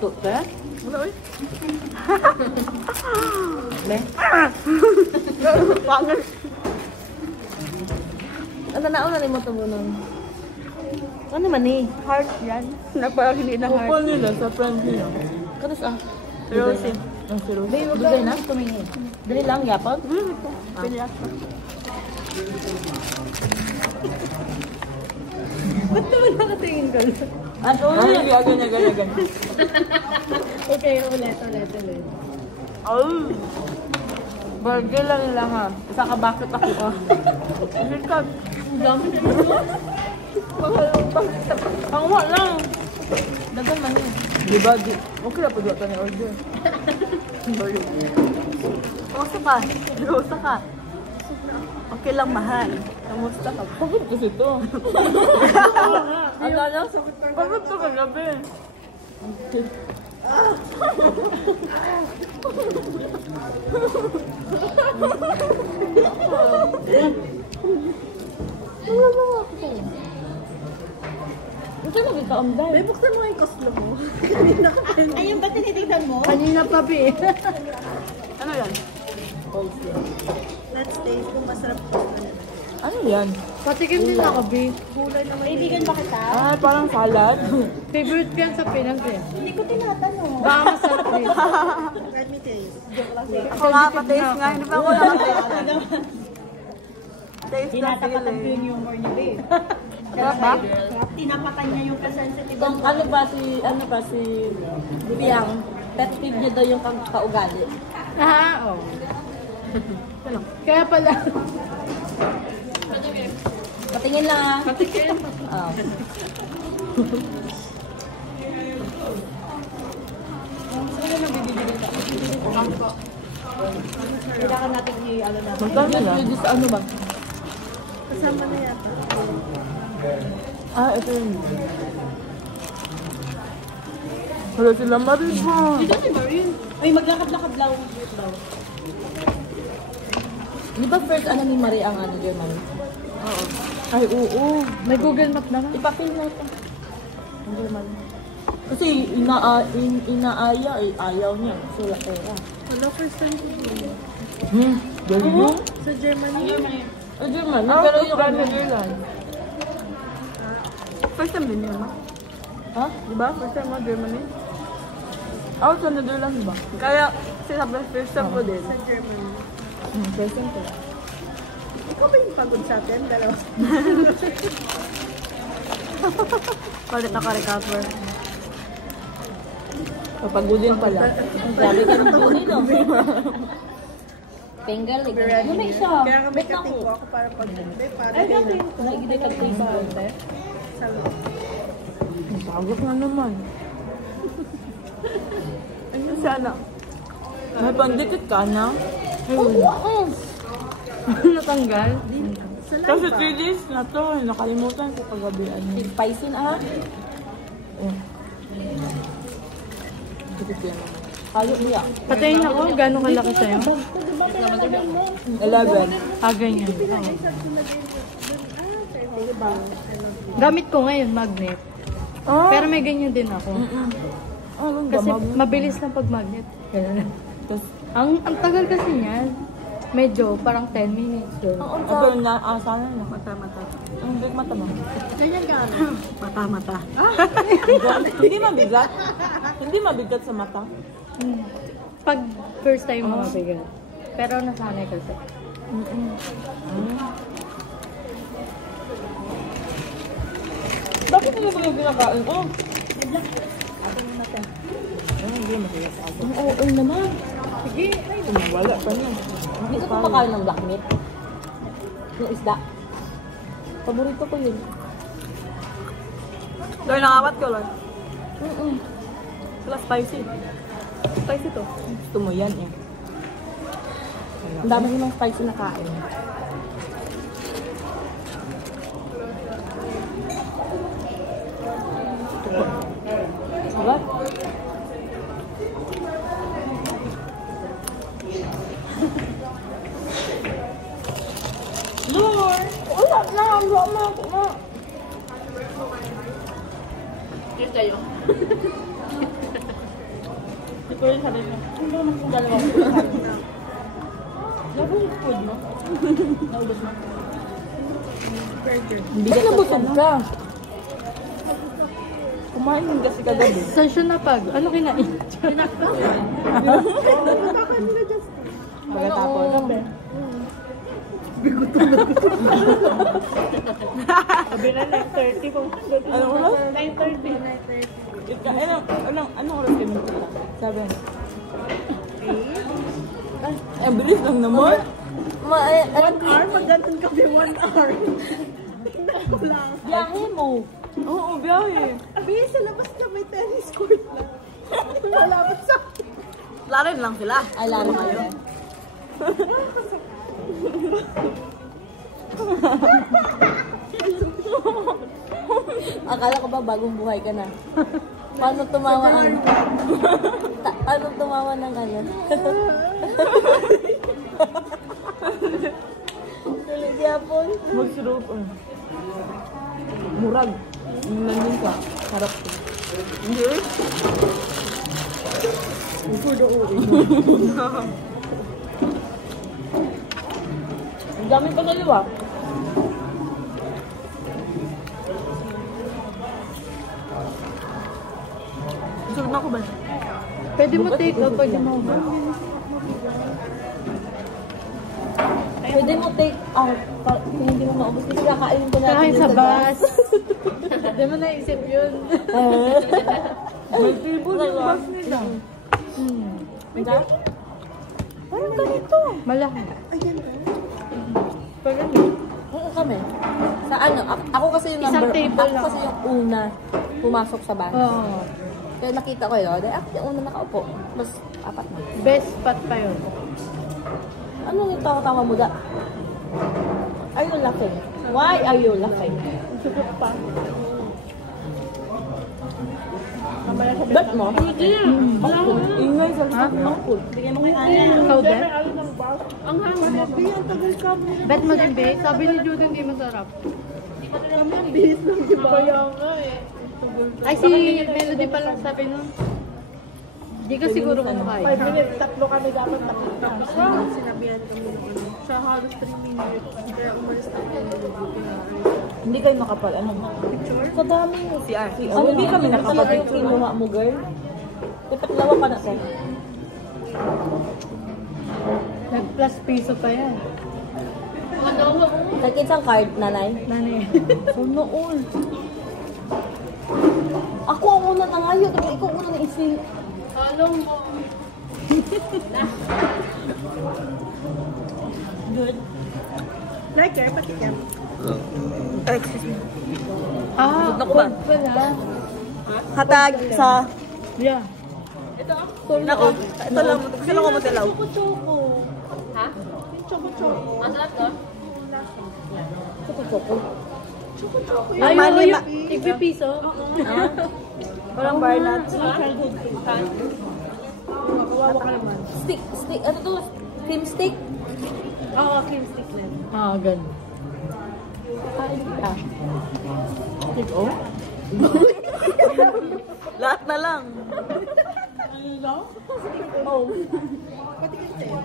luto, te? Wala, oy. Ne? Pangit. Ano nauna ni mo ito nun? Ano man eh? Heart yan. Parang hindi na heart. Kupon nila sa friend nila. Katas ah. Rosin. Ang siro. Dali, wag dali na. Tumingin. Dali lang, yapon. Pilak. Ba't naman nakatingin ka lang? Ano? Ay, ganyan. Okay, ulit. Oh. Burger lang nila ha. Isa ka bakit ako ah. Sikat. Ang dami na ito. Ang wala lang. Dagan man eh. Diba? Okay na pa doon ni order. Kamusta ka? Kamusta ka? Okay lang, mahal. Kamusta ka? Pagod kasi ito. Ano lang? Pagod to kagabi. Ito na kita umday. May buksan mo yung kaslo mo. Kanina ka. Ayun ba tinitignan mo? Kanina pa bi. Ano yan? Let's taste kung masarap ko. Ano yan? Patikim din ako, bi. Kulay naman. Kaibigan ba kita? Ah, parang salad. Favorite ko yan sa Pinas eh. Hindi ko tinatanong. Baka masarap din. Let me taste. Ako nga pa-taste nga. Hindi pa ako nakataste. Taste na Tinatapakan ko yung humor niya, babe. Sarap ba? Tinapakan niya yung kasensitive. Kung ano ba si Bibiyang, pet peeve niya daw yung kaugali. Ah, oo. Kaya pala. Patingin lang ah. Patingin. Oo. Kailangan natin i-ano na. Magkano na? Sa ano ba? Kasama na yata. Ah, ito yun. Wala sila marin ha. Ay, maglakad-lakad lang. Di ba first ano ni Marie ang ano German? Oo. Ay, oo. May Google Map naman. Ipapil mo ito. Ang German. Kasi inaaya eh. Ayaw niya. So, pera. Wala, first time ko yun. Galing mo? Sa Germany. Ang German. Ah, Pero yung yung kami ano. German. First time din yun, ma? Ha? Diba? First time mo Germany? Ako sa Netherlands ba? Kaya, sinabi first time ko din. Sa Germany. First time ko. Ikaw ba yung pagod sa atin? Dalawa. Palit naka-recover. Kapagudin pala. Ang grabe ka ng tunay, no? Pengal, eh. Lumay siya. Kaya nga may Bet na kating ko. ko ako para pag-ganda. Para Ay, kayo dati. Naigday tag-taste sa konti. sa Pagod na naman. Ayun sana. May pandikit ka na? Oo. Natanggal? Kasi 3 days na to. Nakalimutan ko kagabi. Spicy na ha? Dikit yan naman. Kayo niya. Patayin ako, gano'ng kalaki sa'yo? 11. Ah, ganyan. Gamit ko ngayon, magnet. Oh. Pero may ganyan din ako. Kasi mabilis lang pag magnet. Ganun. Ang tagal kasi niyan. Medyo, parang 10 minutes. Ito na, sana na. mata-mata. Ang big mata mo. Ganyan ka. Mata-mata. Hindi mabigat. Hindi mabigat sa mata. Pag first time mo mabigat. Pero nasanay kasi. Bakit hindi ko yung pinakain ko? Hindi masaya sa ako. Oo naman. Sige. Wala pa niya. Hindi ko kumakain ng black meat. Yung isda. Paborito ko yun. Lord, nakawat ko, Lord. Wala spicy. Spicy to. Gusto mo yan eh. Ang dami namang spicy na kain. Diba? Lord! Wala na! Wala na! Cheers tayo. ko rin sabi mo, hindi naman kung dalawang Nabusog food mo? Naubos mo? Ba't nabusog ka? Kumain din kasi kagabi. Saan siya napag? Ano kinain? Pagkatapos. Sabi na 9:30 kung Ano oras? 9:30. Anong oras kayo nagpunta? 7. Ay, ang bilis lang naman. 1 hour? Magandang kami 1 hour. Biyahe mo. Oo, biyahe. Abi, sa labas na may tennis court na. Malapit sa... Larin lang sila. Alam mo yun. Akala ko ba bagong buhay ka na? Paano tumawa ang... Paano tumawa ng ano? Tuloy yapon. Magsurup. Murag. Nandun ka. Harap ko. Hindi. Ang dami pa sa liwa. Sunod na ako ba? Pwede mo take out, pwede mo. Pwede mo take out. Kung hindi mo maubos kasi kakainin ko natin. Kakain dun sa bus. Hindi mo naisip yun. May table yung bus nila. Diba? Parang ganito. Malaki. Pag ano? Oo kami. Sa ano, ako kasi yung Isang number, table ako lang. kasi yung una pumasok sa bus. Oo. Kaya nakita ko yun, dahil ako yung una nakaupo. Mas apat na. Best spot pa yun. Ano yung tawa-tawa mo da? Are you laughing? Why are you laughing? Bet mo? Ingay sa likod ng food. Ikaw din? Bet mo din, babe? Sabi ni Jude hindi masarap. Ay, si Melody pa lang sabi nun. Hindi ka siguro kumakain. 5 minutes, tatlo kami dapat tapos. Sinabihan kami ng ano. Siya halos 3 minutes. Kaya umalis na kami. Hindi kayo nakapag ano? Sa dami. CR. Ano Hindi kami talaga yung nakapag-picture. kinuha mo, girl? Dapat lawa ka na sa. Nag-plus piso pa yan. Like isang card, nanay. Nanay. So noon. Ako ang una na ngayon, pero ikaw una na isi. Good. Like, patikim. Excuse me. Ah, Naku ba? gold pala. Hatag sa... Yeah. Nako. Ito lang. Gusto lang ko matilaw. Choco-choco. Ha? Choco-choco. Masarap to? Choco-choco. Choco-choco. Ay, Mali yung ma- tigpipiso. Walang bar nuts. Childhood food. Kawawa ka naman. Stick, ano to? Cream stick? Oo, cream stick na. Ah, ganun. Kain ka. Take oh? Lahat na lang. Ano daw? Oh. Patikim sa'yo.